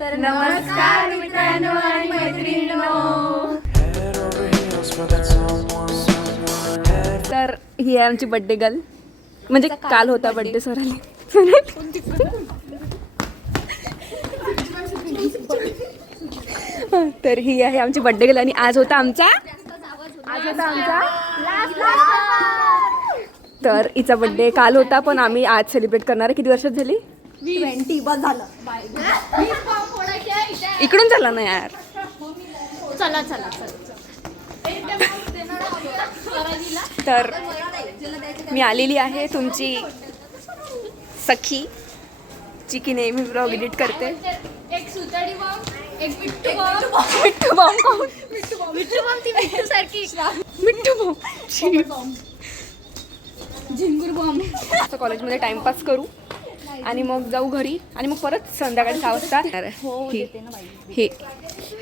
तर नमस्कार मित्रांनो आणि मैत्रिणींनो. तर ही आहे आमची बर्थडे गर्ल, म्हणजे काल होता बर्थडे सोनाली. तर ही आहे आमची बर्थडे गर्ल आणि आज होता आमचा तर हिचा बर्थडे काल होता, पण आम्ही आज सेलिब्रेट करणार आहे. किती वर्षात झाली? 20 बस झालं. इकडून चला ना यार. चला. तर मी आलेली आहे तुमची सखी, जी की नेहमी ब्लॉग एडिट करते. एक सुताडी बॉम्ब, एक मिट्टू मिट्टू बॉम्ब ती मिट्टू सारखी. मिट्टू बॉम्ब झिंगूर बॉम्ब. आता कॉलेजमध्ये टाइमपास करू आणि मग जाऊ घरी आणि मग परत संध्याकाळी 6 वाजता हे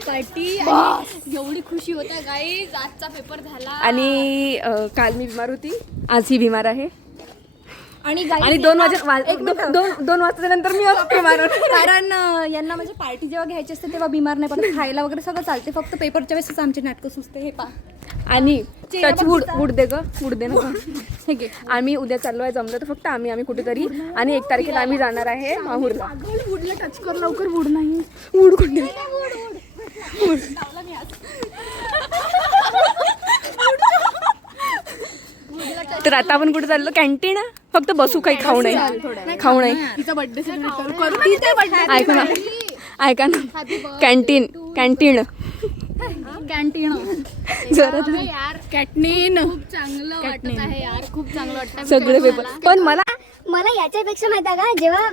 पार्टी. एवढी खुशी होता गाईज, आजचा पेपर झाला आणि काल मी बिमार होती, आज ही बिमार आहे आणि 2 वाजता नंतर मी बिमार होते. कारण यांना म्हणजे पार्टी जेव्हा घ्यायची असते तेव्हा बिमार नाही पडत, खायला वगैरे सगळं चालते, फक्त पेपरच्या वेळेसच आमचे नाटकं सुचते. हे पा आणि टच वूड दे ना हे घे. आम्ही उद्या चाललो आहे, जमलं तर फक्त आम्ही कुठेतरी, आणि 1 तारखेला आम्ही जाणार आहे माहूरला. वुडला टच कर लवकर. वुड नाही, वूड कुठे? तर आता आपण कुठे चाललो? कॅन्टीन. फक्त बसू, काही खाऊ नाही. तिचा बर्थडे ऐका ना कॅन्टीन कॅन्टीन जरा कॅटनीन. खूप चांगलं वाटत आहे यार, खूप चांगलं वाटतं सगळे पेपर. पण मला याच्यापेक्षा माहिती आहे का, जेव्हा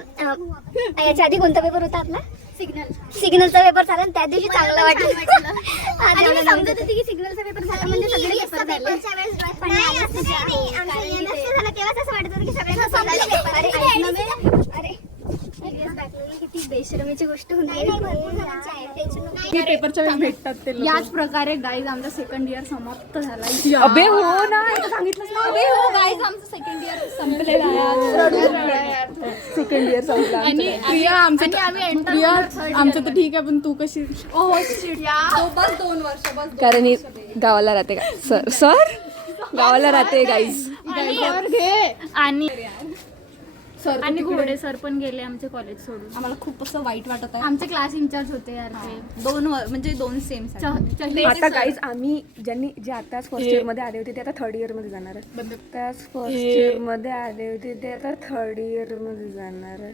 याच्या आधी कोणता पेपर होता आपला, सिग्नलचा पेपर झाला, त्या दिवशी चांगलं वाटलं. आणि मी समजत होती की सिग्नलचा पेपर झाला म्हणजे सगळे पेपर झाले. तेव्हाच असं वाटत होतं की सगळ्यांना किती बेशरमीची गोष्ट होती. पेपरच्या वेळेस भेटतात ते. याच प्रकारे गाईज आमचा सेकंड इयर समाप्त झाला. अबे हो ना, सांगितलं गाईज आमचं सेकंड इयर संपलेलं आहे. सेकंड इयर संपला. आणि प्रिया आमचं तर ठीक आहे, पण तू कशी? बस 2 वर्ष बस. कारण ही गावाला राहते का सर गावाला राहते गाईज. आणि घोडे सर पण गेले आमचे कॉलेज सोडून. आम्हाला खूप असं वाईट वाटत आहे. आमचे क्लास इन्चार्ज होते यार ते. 2 सेम. आता गाईज आम्ही जे आताच फर्स्ट इयर मध्ये आले होते ते आता 3rd इयर मध्ये जाणार आहे. त्याच फर्स्ट इयर मध्ये आले होते ते आता 3rd इयर मध्ये जाणार आहे.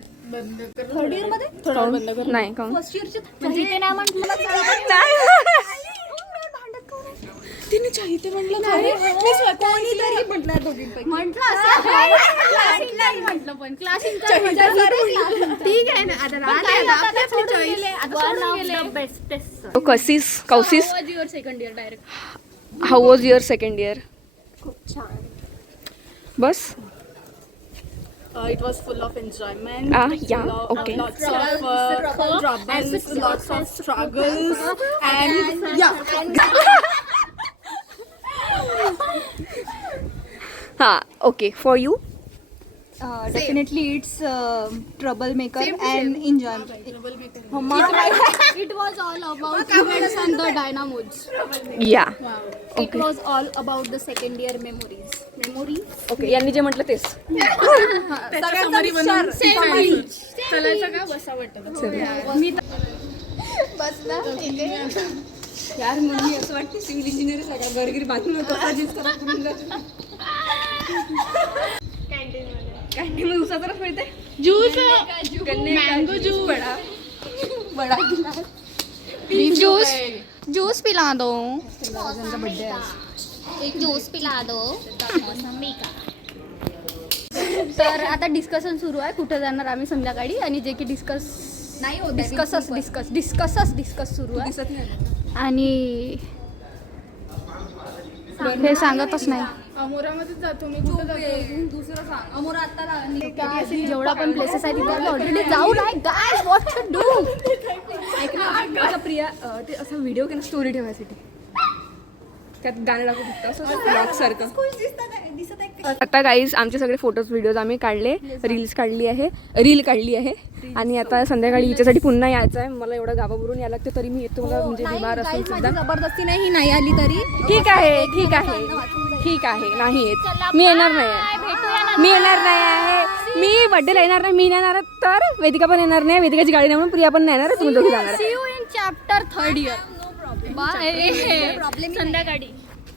3rd इयर मध्ये नाही का फर्स्ट इयरचे म्हणजे ते नाही म्हटलं. तिने चाहिते म्हटलं पण क्लास ठीक आहे ना. आता कौसिस second year direct. How was your second year? खूप छान. बस It was full of enjoyment. Yeah, okay. Lots of troubles, lots of struggles, and हा okay. For you? Definitely it's trouble maker and enjoyment. It was all about events and the dynamos. या It was all about the second year memories. Okay. यांनी जे म्हटलं तेच. चलायचं का बसा वाटत. यार मम्मी असं वाटतं सिव्हिल इंजिनियर सगळ्या घरगिरी बाथरूम कॅन्टीन मध्ये उसा तरच मिळते. ज्यूस, मँगो ज्यूस, बडा जूस पिला दो. एक ज्यूस पिला दो. तर आता डिस्कशन सुरू आहे कुठे जाणार आम्ही संध्याकाळी, आणि जे की डिस्कस सुरू आहे. आणि हे सांगतच नाही. अमोरामध्येच जातो मी. कुठं जातो? दुसरं सांग. अमोरा आता जेवढा पण प्लेसेस आहे तिथे ऑलरेडी जाऊन आहे. Guys what to do? ऐक ना, प्रिया ते असा व्हिडिओ केला स्टोरी ठेवायसाठी. त्यात गाणं लागू फक्त असं ब्लॉग सारखं. आता गाईज आमचे सगळे फोटोज व्हिडिओज आम्ही काढले, रील काढली आहे आणि आता संध्याकाळी हिच्यासाठी पुन्हा यायचं आहे. मला एवढं गावावरून यायला लागतं तरी मी येतो, मला म्हणजे बिमार असून सुद्धा. जबरदस्ती नाही नाही आली तरी ठीक आहे नाही येत, मी येणार नाही आहे, मी बर्थडेला येणार नाही, मी येणार तर वेदिका पण येणार नाही, वेदिकाची गाडी नाही म्हणून प्रिया पण नाही येणार, तुम्ही दोघी जाणार. See you in chapter 3rd year. संध्याकाळी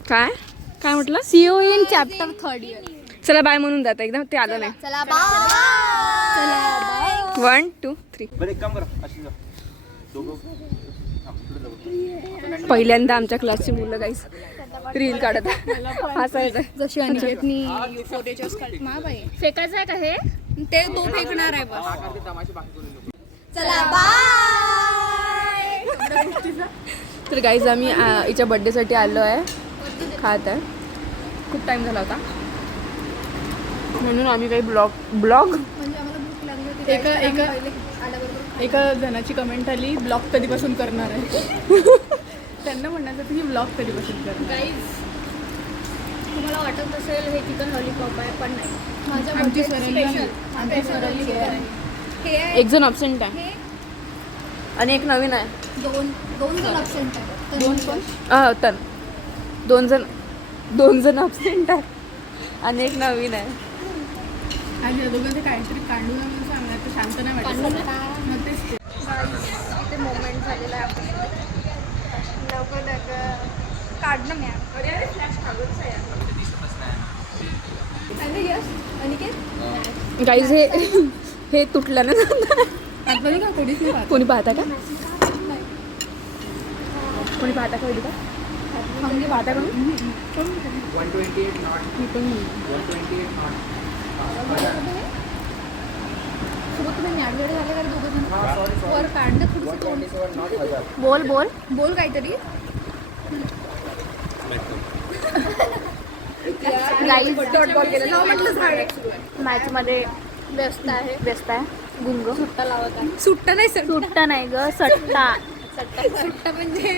काय म्हटलं? See you in chapter 3rd year. चला बाय म्हणून जाता एकदम, ते आलं नाही. चला बाय. 1 2 3. बरं एक काम करा, अशी जा दोघं पहिल्यांदा आमच्या क्लासची मुलं गाईस रील काढत हसायचं. जशी अनिकेतनी फोटोच्या फेकायचं आहे का हे? ते तो फेकणार आहे बस. चला बाय. तर गाईज आम्ही हिच्या बर्थडेसाठी आलो आहे, खात आहे. खूप टाइम झाला होता म्हणून आम्ही काही ब्लॉग एका जणाची कमेंट आली, ब्लॉग कधीपासून करणार आहे. त्यांना म्हणायचं की ब्लॉग कधीपासून करणार. गाईज तुम्हाला वाटत असेल हे चिकन लॉलीपॉप आहे पण नाही. माझ्या आमची birthday स्वराली special. आमची स्वराली हे आहे. हे आहे एक जण अब्सेंट आहे आणि एक नवीन आहे. दोन जण absent आहे. तर दोन जण अब्सेंट आहे आणि एक नवीन आहे. आणि या दोघांचं काहीतरी काढून म्हणून सांगणार तर शांत नाही वाटत. मग तेच ते. ते मोमेंट झालेलं आहे आपण लवकर काढणं मॅम. गाईज हे तुटलं ना. आतमध्ये का कोणीच नाही पाहत. कोणी पाहता का वेदिका? म्हणजे पाहता का मी? 128 नॉट. मी पण 128 नॉट. सोबत तुम्ही मॅडवेडे झाले का दोघं जण? वर काढणं थोडंसं तोंड. 127 नॉट हजार. बोल काहीतरी. मॅच मध्ये व्यस्त आहे गुंग. सुट्टा लावत आहे. सुट्टा नाही ग, सट्टा. सुट्टा म्हणजे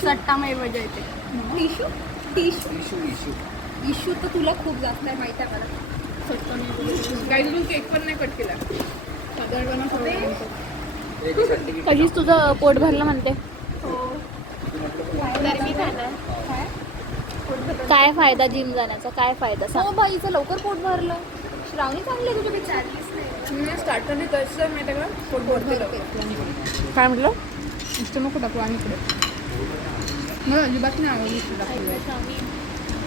सट्टा मध्ये मजा येते. इशू तर तुला खूप जास्त आहे माहिती आहे मला. काही जण केक पण नाही कट केला. साधारणपणा कधीच तुझं पोट भरलं म्हणते. काय फायदा जिम जाण्याचा, काय फायदा सांग. हो बाईचं लवकर पोट भरलं. श्रावणी चांगली आहे तुझ्या विचारलीच नाही. स्टार्टरने कसं माहिती आहे का पोट भरते लवकर. काय म्हटलं? इथं नको टाकू आणि इकडे. मला अजिबात नाही आवडली इकडे टाकलेलं.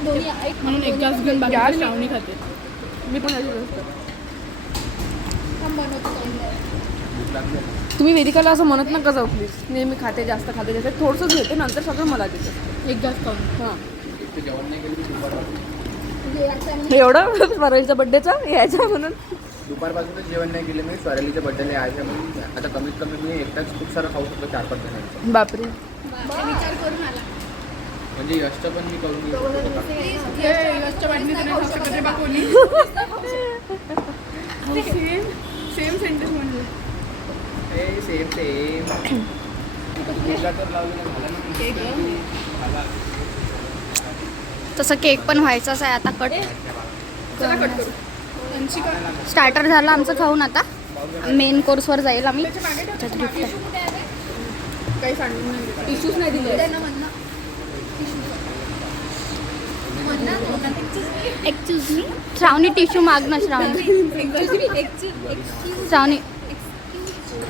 दोन्ही ऐक म्हणून एकदाच घेऊन बाकी श्रावणी खाते. मी पण अशीच असते. बनवतो. तुम्ही वेदिकाला असं म्हणत नका जाऊ प्लीज. नेहमी खाते जास्त थोडंसंच घेते, नंतर सगळं मला देते. एकदाच खाऊन. हां जेवण नाही केलं की एवढं स्वरालीच्या बड्डेचं यायचं म्हणून दुपारपासूनच जेवण नाही केलं मी. स्वरालीच्या बड्डेला यायचं म्हणून आता कमीत कमी मी एकटाच खूप सारं खाऊ शकतो 4-5 जणांचं. बापरे. विचार करून आला. म्हणजे यशचं पण मी करून घेऊ शकतो. लसच्या वाटणीचं नाही खाऊ शकत आहे बा कोणी. सेम सेंटेन्स म्हणलं. सेम तर लावलेलं झालं ना. तसं केक पण व्हायचाच आहे आता. कट चला कट करू. स्टार्टर झालं आमचं खाऊन. आता मेन कोर्सवर जाईल आम्ही. काही सांगून नाही. टिश्यूज नाही दिले. Excuse me. श्रावणी टिश्यू माग ना. श्रावणी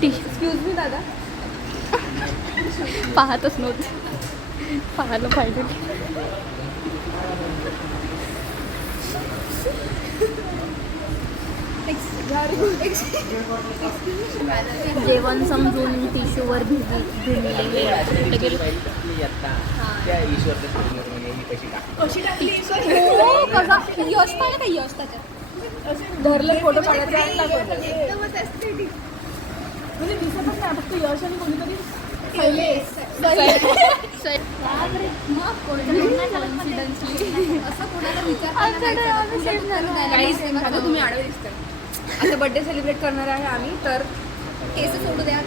एक्सक्यूज मी दादा. पाहतच नव्हते. पाहायला पाहिजे. जेवण समजून टिश्यूवर भिजले. यश पाहिलं का? यश त्याच्यात धरलं फोटो काढायचा. म्हणजे दिसतच नाही फक्त यश आणि कोणीतरी तुम्ही आडवे दिसता. आता बर्थडे सेलिब्रेट करणार आहे आम्ही, तर केस सोडू द्या.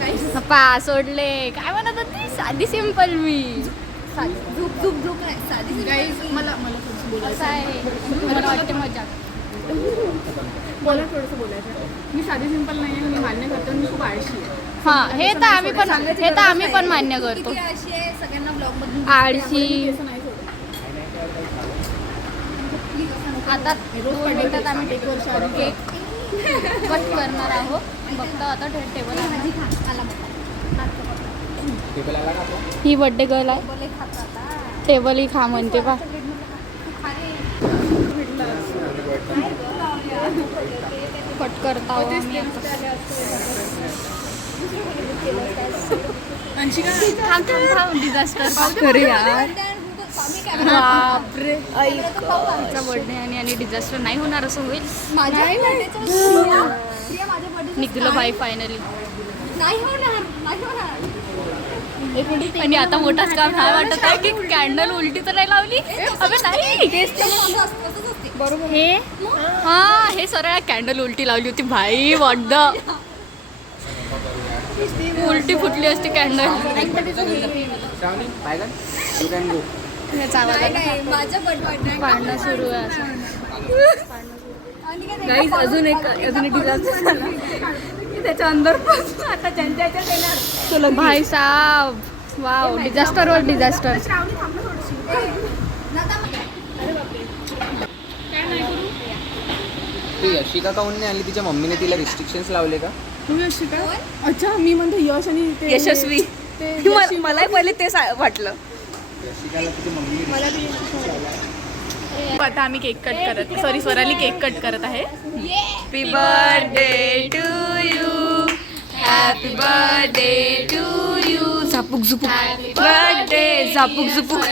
काय सोडले? काय म्हणत होती? साधी सिंपल मी. गाईज मला थोडंसं बोलायचं असं आहे मला वाटते मजा. मला थोडंसं बोलायचं. मी साधी सिंपल नाही आहे, मी मान्य करते, मी खूप आळशी आहे. हा हे तर आम्ही पण मान्य करतो. आळशी. असं नाही सोडत. आता 2 मिनिटात आम्ही केक कट करणार आहोत. बघतो आता टेबल ही बर्थडे गर्ल आहे. टेबल ही खा म्हणते बा. कट करता आम्ही आता. डिझास्टर. अरे यार बापरे तिचा बर्थडे आणि डिझास्टर नाही होणार असं होईल. निघलो बाई फायनली. आणि आता मोठाच काम काय वाटत आहे की कॅन्डल उलटी तर नाही लावली. अबे नाही हे हे सरळ कॅन्डल उलटी लावली होती भाई. वॉट उलटी फुटली असती कॅन्डल. पाडणं सुरू आहे असं. गाईज अजून एक डिझास्टर झाला की त्याच्या अंदर आता ज्यांच्या येणार भाई साहब वाव डिझास्टर वर डिझास्टर. ती यशिका काहून नाही आली? तिच्या मम्मीने तिला रिस्ट्रिक्शन्स लावले का? तुम्ही अशी का? अच्छा मी म्हणतो यश आणि ते यशस्वी. मलाही पहिले ते वाटलं. यशिकाला तिची मम्मी आता आम्ही केक कट करत स्वराली केक कट करत आहे. Happy birthday to you. Happy birthday to you. झापूक झुपूक बर्थडे. झापूक झुपूक.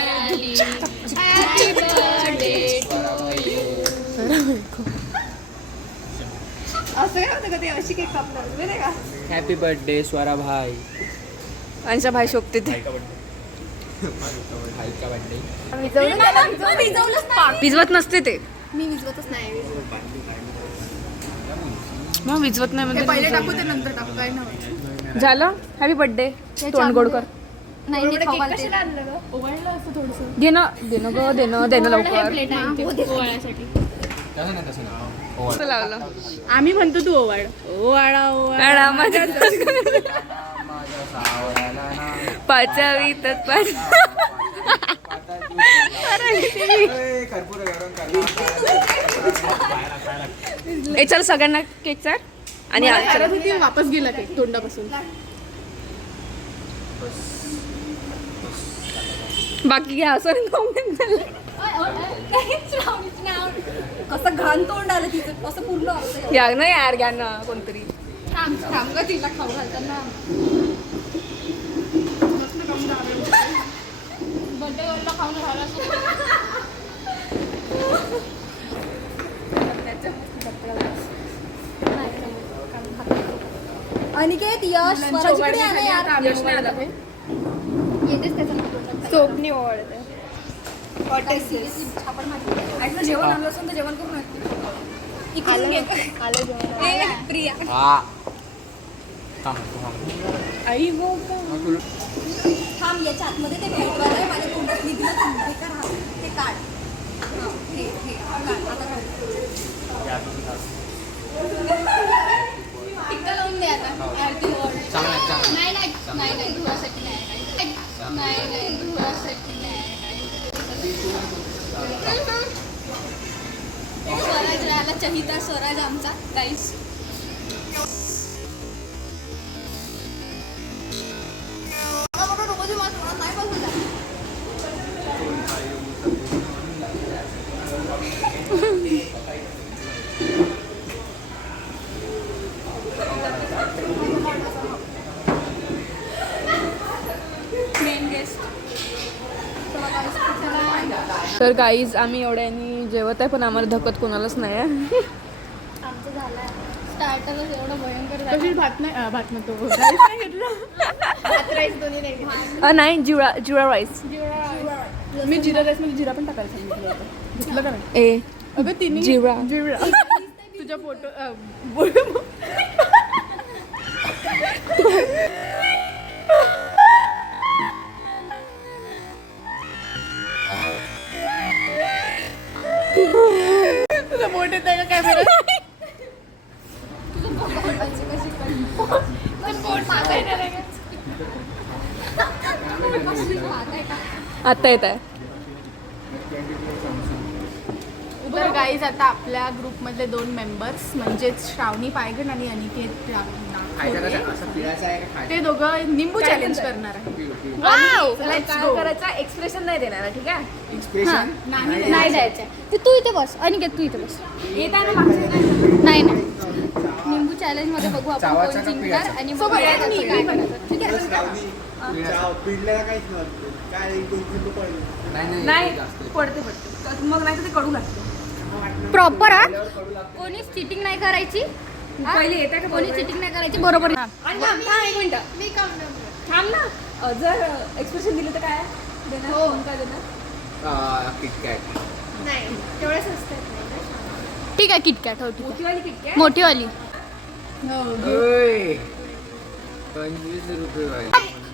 हॅपी बर्थडे स्वरा भाई. आमचा भाई शोभते ते. भाईचा बर्थडे. विजवत नसते ते. मी विजवतच नाही. मग विजवत नाही हे पहिले म्हणजे टाकू ते नंतर टाकू काय नाही. झालं. Happy birthday. तोंड गोड कर. नाही हे खाऊ घालते. ओवाळलं असतं थोडंसं. देणं लवकर. प्लेट आहे ओवाळ्यासाठी. तसं नाही असं लावलं. आम्ही म्हणतो तू ओवाळ. ओवाळा मॅडम माझ्या पाचावीत चल सगळ्यांना केक चार. आणि करत होती वापस गेला केक तोंडापासून. बाकी घ्या असं कसं घाण तोंड आलं तिचं असं पूर्ण. या ना यार घ्या ना कोणतरी. थांब ग तिला खाऊ घालताना. बर्थडे गर्लला खाऊन घाला. अनिकेत यश स्वराजीकडे आहे यार. येतेच त्याचं सोपनी ओळख. जेवण आणलं असून तर जेवण करून इकडून घे. प्रिया हा. आई गो थांब याच्या आतमध्ये ते भेटवायला आहे. माझ्या तोंडात निघलं ते का राहा ते काढ. हे टिक्का लावून दे आता. आरती ओढ. नाही धुवासाठी नाही धुवासाठी स्वराज राहिला चहिता स्वराज आमचा गाईस. तर गाईज आम्ही एवढ्यानी जेवत आहे पण आम्हाला धकत कोणालाच नाही आहे. आमचं झालं स्टार्टरच एवढं भयंकर झालं. कशी भात म्हणतो राईस नाही घेतला. राईस दोन्ही नाही. नाही जिरा राईस. मी जिरा राईस मध्ये जिरा पण टाकायला सांगितलं होतं. घेतलं का नाही? ए अगं तिने जिरा. तुझ्या फोटो आता येत आहे. तर गाईज आता आपल्या ग्रुपमधले 2 मेंबर्स म्हणजेच श्रावणी पायगण आणि अनिकेत खायचा नागपुरे, कसा असं पिळायचा आहे का खायचा? ते दोघं निंबू चॅलेंज करणार आहे. पिऊ, पिऊ. वाव Let's काय go. करायचा एक्सप्रेशन नाही देणार आहे, ठीक आहे. Expression? नाही द्यायचं ते तू इथे बस अनिकेत तू इथे बस येत आहे ना मागचं? नाही नाही निंबू चॅलेंज मध्ये बघू आपण चावाचा कोण का जिंकणार पिळाचा? आणि मग बघायचं आपण काय करायचं. ठीक आहे पिढल्याला काहीच नव्हतं काय 1-2 पडले. नाही पडते मग नाही तर ते कडू लागते. प्रॉपर हा कोणीच चिटिंग नाही करायची पहिले येत आहे का कोणी चिटिंग नाही करायची बरोबर आणि थांब एक मिनिट थांब ना. जर एक्सप्रेशन दिलं तर काय देणार? कोण काय देणार? किटकॅट. ठीक आहे किटकॅट हो ठीक मोठीवाली किटकॅट. आहे मोठीवाली ओय. 25 रुपये वाली.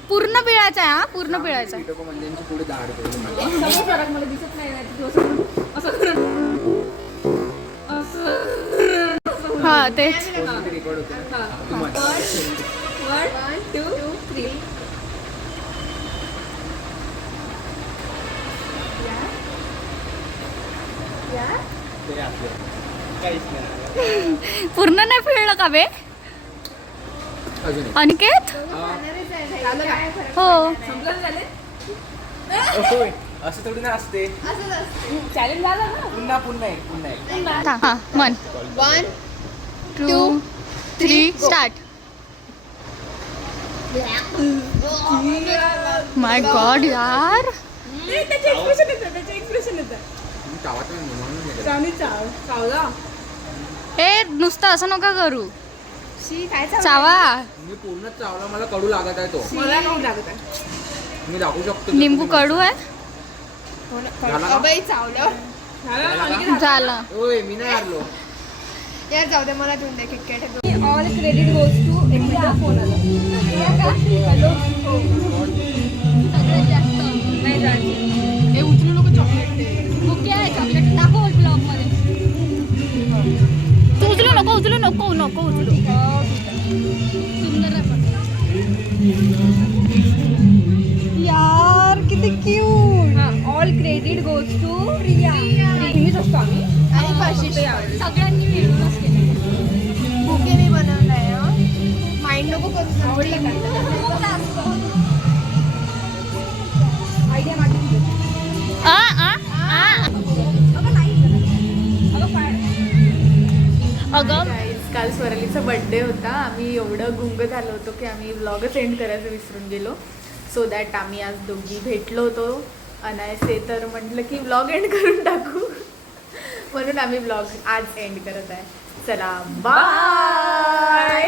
पूर्ण पिळायचा आहे हा पूर्ण पिळायचा कीटक म्हणजे पुढे 10 रुपये. समोर फरक मला दिसत नाही नाही तर असं करून हा तेच रेकॉर्ड होतं. तू म्हण. 1 2 3. ते आपलं. काहीच नाही. पूर्ण नाही पिळलं का बे अजून एक. अनिकेत हो संपलं झाले. होय. असं थोडी ना असते. चॅलेंज झालं ना. पुन्हा एक. हा मन 1 2 3 स्टार्ट माय गॉड यार त्याचे एक्सप्रेशन येतं. तुम्ही चावत नाही म्हणून नाही करत. श्रावणी चावला. ए नुसतं असं नका करू चावा मी पूर्ण चावला मला कडू लागत आहे तो. मला नाही लागत आहे. मी दाखवू शकतो. लिंबू कडू आहे झाला का? झालं ना? झालं ओय मी नाही हारलो. All credit goes to phone आला. नाही जायचं. हे उचलू नको चॉकलेट ते. बुके आहे चॉकलेट दाखव ब्लॉग मध्ये तू उचलू नको उचलू सुंदर आहे पण. यार किती क्यूट. हा all credit goes to Priya. नेहमीच असतो आम्ही. सगळ्यांनी मिळूनच केलं आवडलं का? आयडिया माझी. आ आ आ अगं Guys, काल स्वरालीचा बर्थडे होता. आम्ही एवढं गुंग झालो होतो की आम्ही व्लॉगच एंड करायचं विसरून गेलो. सो दॅट आम्ही आज दोघी भेटलो होतो अनायसे, तर म्हटलं की व्लॉग एंड करून टाकू म्हणून आम्ही व्लॉग आज एंड करत आहे. चला बाय.